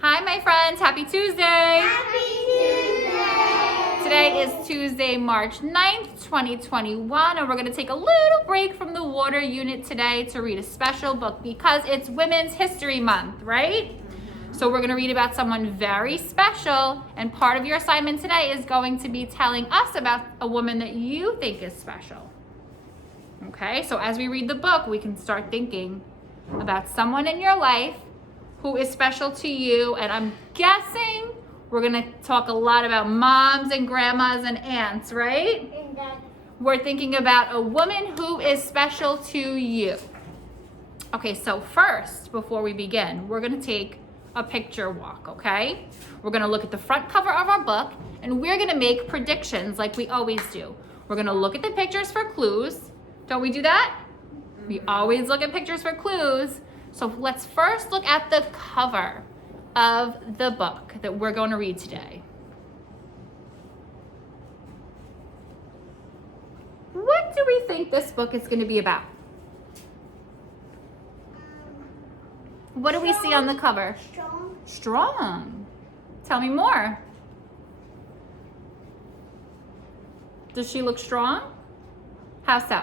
Hi, my friends. Happy Tuesday. Happy Tuesday. Today is Tuesday, March 9th, 2021, and we're going to take a little break from the water unit today to read a special book because it's Women's History Month, right? So we're going to read about someone very special, and part of your assignment today is going to be telling us about a woman that you think is special. Okay, so as we read the book, we can start thinking about someone in your life who is special to you, and I'm guessing we're going to talk a lot about moms and grandmas and aunts, right? We're thinking about a woman who is special to you. Okay, so first, before we begin, we're going to take a picture walk, okay? We're going to look at the front cover of our book, and we're going to make predictions like we always do. We're going to look at the pictures for clues. Don't we do that? We always look at pictures for clues. So let's first look at the cover of the book that we're going to read today. What do we think this book is going to be about? What do we see on the cover? Strong. Tell me more. Does she look strong? How so?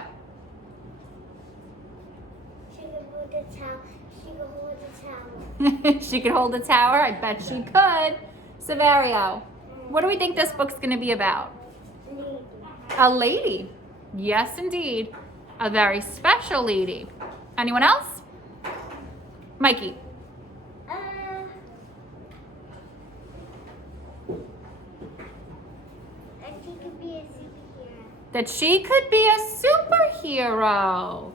She could hold the tower. She could hold a tower? I bet she could. Severio, what do we think this book's going to be about? A lady. Yes, indeed. A very special lady. Anyone else? Mikey. And she could be a superhero. That she could be a superhero.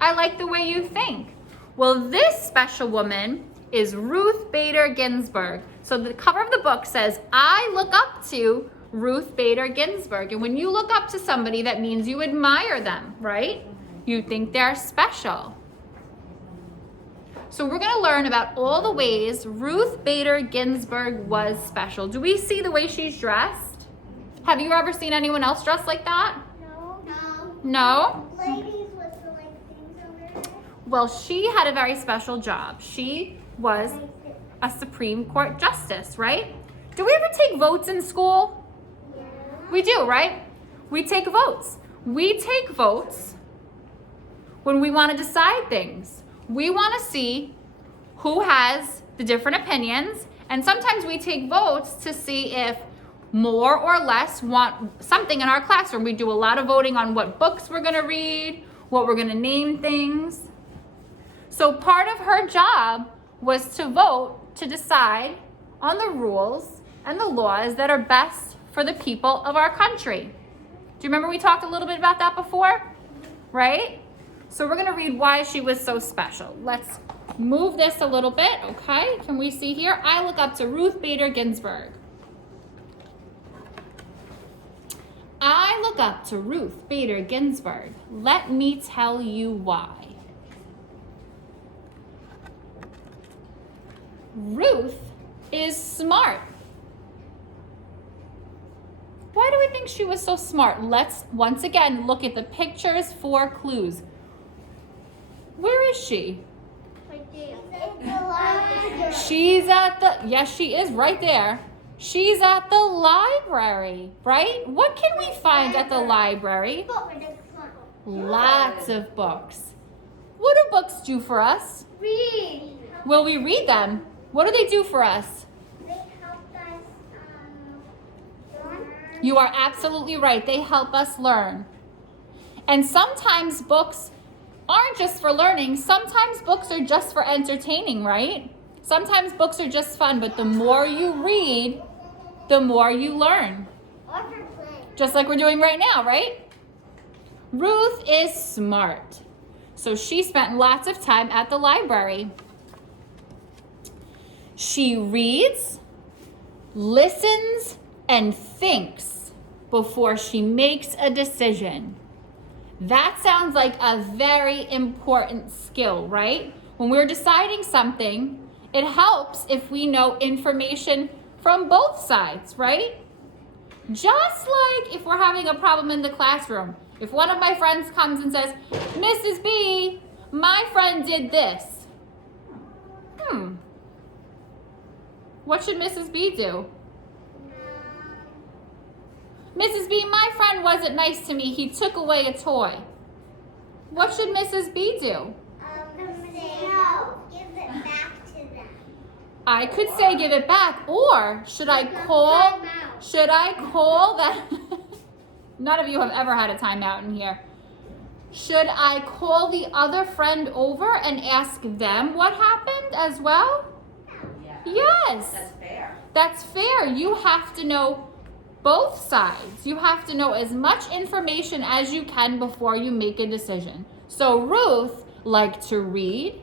I like the way you think. Well, this special woman is Ruth Bader Ginsberg. So the cover of the book says, I look up to Ruth Bader Ginsberg. And when you look up to somebody, that means you admire them, right? You think they're special. So we're going to learn about all the ways Ruth Bader Ginsberg was special. Do we see the way she's dressed? Have you ever seen anyone else dressed like that? No. No? Ladies with the things over there. Well, she had a very special job. She was a Supreme Court justice, right? Do we ever take votes in school? Yeah. We do, right? We take votes. We take votes when we want to decide things. We want to see who has the different opinions, and sometimes we take votes to see if more or less want something in our classroom. We do a lot of voting on what books we're going to read, what we're going to name things. So part of her job was to vote to decide on the rules and the laws that are best for the people of our country. Do you remember we talked a little bit about that before? Right? So we're going to read why she was so special. Let's move this a little bit, okay? Can we see here? I look up to Ruth Bader Ginsberg. I look up to Ruth Bader Ginsberg. Let me tell you why. Ruth is smart. Why do we think she was so smart? Let's once again look at the pictures for clues. Where is she? Right there. In the library. She's at the, yes, she is right there. She's at the library, right? What can we find at the library? Lots of books. What do books do for us? Read. Will we read them? What do they do for us? They help us learn. You are absolutely right. They help us learn. And sometimes books aren't just for learning. Sometimes books are just for entertaining, right? Sometimes books are just fun, but the more you read, the more you learn. Just like we're doing right now, right? Ruth is smart. So she spent lots of time at the library. She reads, listens, and thinks before she makes a decision. That sounds like a very important skill, right? When we're deciding something, it helps if we know information from both sides, right? Just like if we're having a problem in the classroom. If one of my friends comes and says, Mrs. B, my friend did this. What should Mrs. B do? Mrs. B, my friend wasn't nice to me. He took away a toy. What should Mrs. B do? No, give it back to them. I could say give it back, or should I call that? None of you have ever had a timeout in here. Should I call the other friend over and ask them what happened as well? Yes. That's fair. That's fair. You have to know both sides. You have to know as much information as you can before you make a decision. So Ruth liked to read,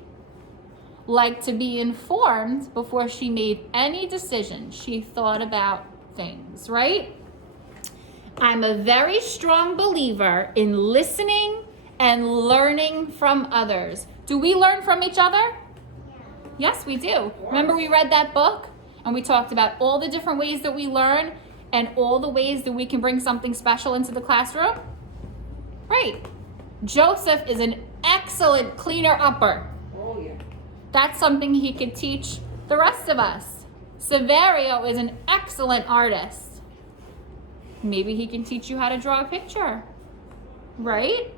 liked to be informed before she made any decision. She thought about things, right? I'm a very strong believer in listening and learning from others. Do we learn from each other? Yes, we do. Remember we read that book and we talked about all the different ways that we learn and all the ways that we can bring something special into the classroom? Right. Joseph is an excellent cleaner-upper. Oh, yeah. That's something he could teach the rest of us. Severio is an excellent artist. Maybe he can teach you how to draw a picture. Right?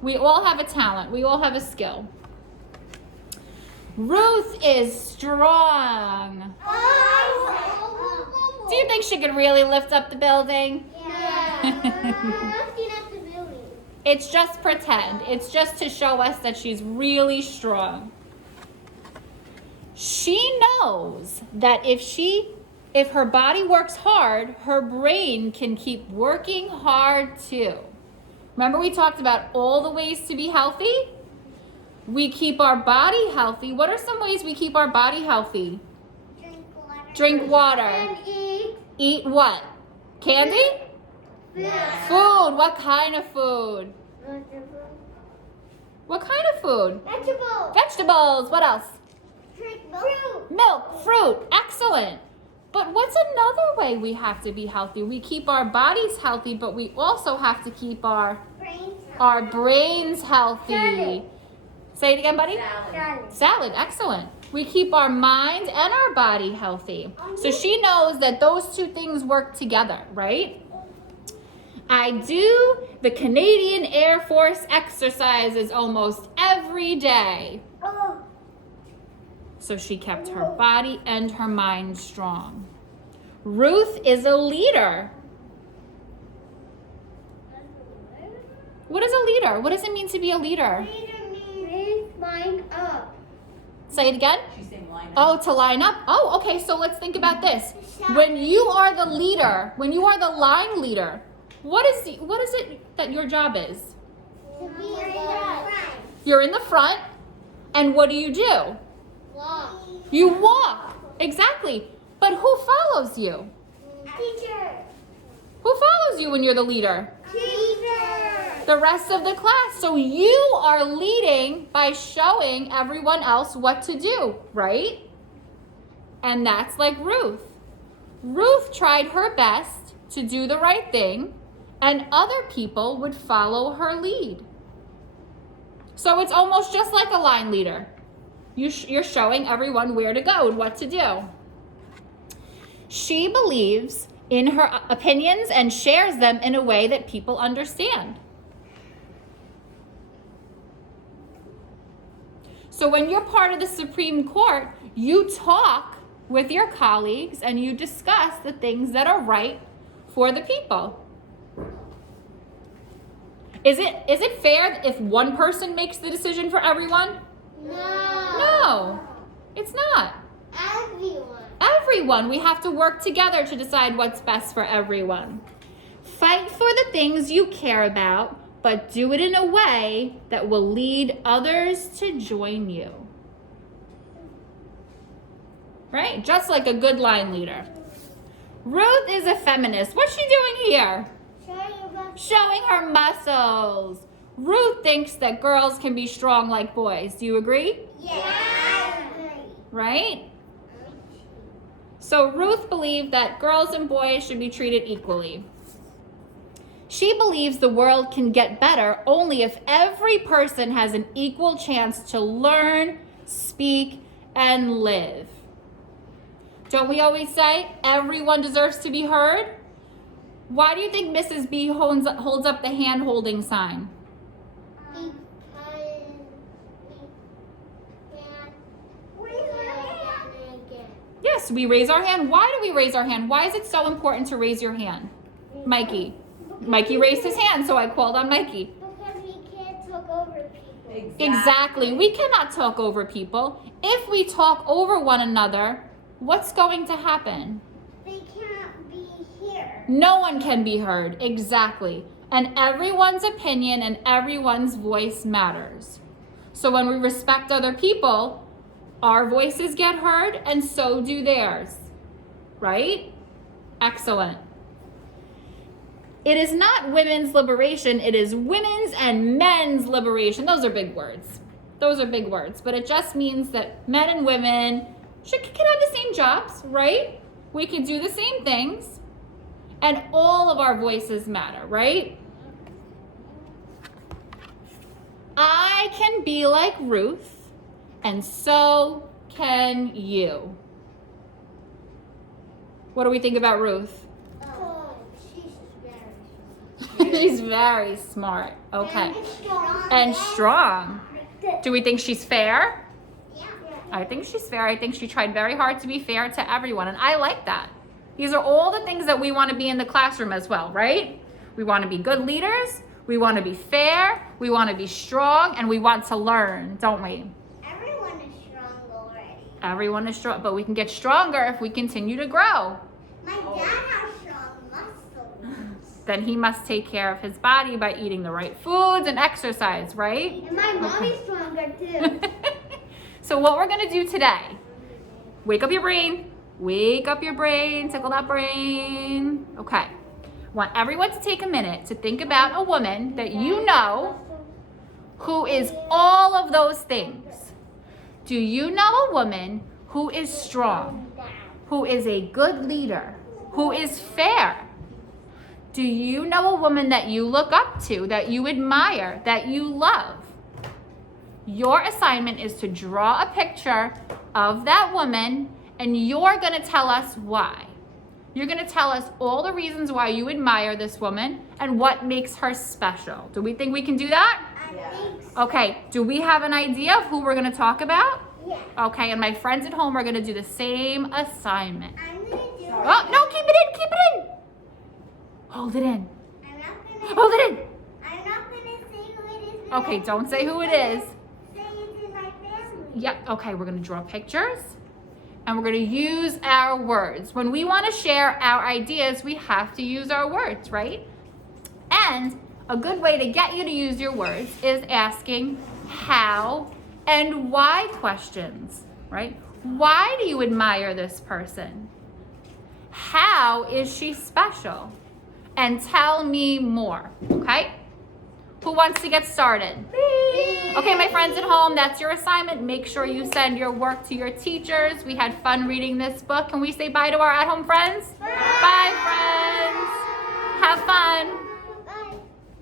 We all have a talent. We all have a skill. Ruth is strong. Do you think she could really lift up the building? It's just pretend. It's just to show us that she's really strong. She knows that if her body works hard, her brain can keep working hard too. Remember we talked about all the ways to be healthy? We keep our body healthy. What are some ways we keep our body healthy? Drink water. And eat. Eat what? Candy? Food. What kind of food? What kind of food? Vegetables. Vegetables. What else? Drink fruit. Milk, fruit. Excellent. But what's another way we have to be healthy? We keep our bodies healthy, but we also have to keep our brains healthy. Salad. Say it again, buddy. Salad. Salad. Excellent. We keep our mind and our body healthy. So she knows that those two things work together, right? I do the Canadian Air Force exercises almost every day. So she kept her body and her mind strong. Ruth is a leader. What is a leader? What does it mean to be a leader? Leader means line up. Say it again. She's saying line up. Oh, to line up. Oh, okay, so let's think about this. When you are the leader, when you are the line leader, what is it that your job is? To be in the front. You're in the front, and what do? Walk. You walk. Exactly. But who follows you? Teacher. Who follows you when you're the leader? Teacher. The rest of the class. So you are leading by showing everyone else what to do, right? And that's like Ruth. Ruth tried her best to do the right thing, and other people would follow her lead. So it's almost just like a line leader. You're showing everyone where to go and what to do. She believes in her opinions and shares them in a way that people understand. So when you're part of the Supreme Court, you talk with your colleagues and you discuss the things that are right for the people. Is it fair if one person makes the decision for everyone? No, it's not. Everyone, we have to work together to decide what's best for everyone. Fight for the things you care about, but do it in a way that will lead others to join you. Right? Just like a good line leader. Ruth is a feminist. What's she doing here? Showing her muscles. Ruth thinks that girls can be strong like boys. Do you agree? Yeah. Right? So Ruth believed that girls and boys should be treated equally. She believes the world can get better only if every person has an equal chance to learn, speak, and live. Don't we always say everyone deserves to be heard? Why do you think Mrs. B holds up the hand-holding sign? Yes, we raise our hand. Why do we raise our hand? Why is it so important to raise your hand? Mikey. Mikey raised his hand, so I called on Mikey. Because we can't talk over people. Exactly. We cannot talk over people. If we talk over one another, what's going to happen? They can't be here. No one can be heard. Exactly. And everyone's opinion and everyone's voice matters. So when we respect other people, our voices get heard and so do theirs. Right? Excellent. It is not women's liberation, it is women's and men's liberation. Those are big words. Those are big words. But it just means that men and women can have the same jobs, right? We can do the same things. And all of our voices matter, right? I can be like Ruth, and so can you. What do we think about Ruth? Oh, she's very She's very smart. Okay. strong. And strong. Do we think she's fair? Yeah. I think she's fair. I think she tried very hard to be fair to everyone. And I like that. These are all the things that we want to be in the classroom as well, right? We want to be good leaders. We want to be fair. We want to be strong. And we want to learn, don't we? Everyone is strong already. Everyone is strong. But we can get stronger if we continue to grow. My dad has strong muscles. Then he must take care of his body by eating the right foods and exercise, right? And my mommy's stronger too. So what we're going to do today, wake up your brain. Wake up your brain, tickle that brain. Okay. Want everyone to take a minute to think about a woman that you know who is all of those things. Do you know a woman who is strong, who is a good leader, who is fair? Do you know a woman that you look up to, that you admire, that you love? Your assignment is to draw a picture of that woman, and you're going to tell us why. You're going to tell us all the reasons why you admire this woman and what makes her special. Do we think we can do that? I think so. Okay, do we have an idea of who we're going to talk about? Yeah. Okay, and my friends at home are going to do the same assignment. I'm gonna do Oh, no, keep it in. Hold it in. I'm not gonna. Hold it in. I'm not gonna say who it is. Okay, don't say who it is. Say it's in my family. Yep, okay, we're going to draw pictures. And we're going to use our words. When we want to share our ideas, we have to use our words, right? And a good way to get you to use your words is asking how and why questions, right? Why do you admire this person? How is she special? And tell me more, okay? Who wants to get started? Okay, my friends at home, that's your assignment. Make sure you send your work to your teachers. We had fun reading this book. Can we say bye to our at-home friends? Bye, friends. Have fun.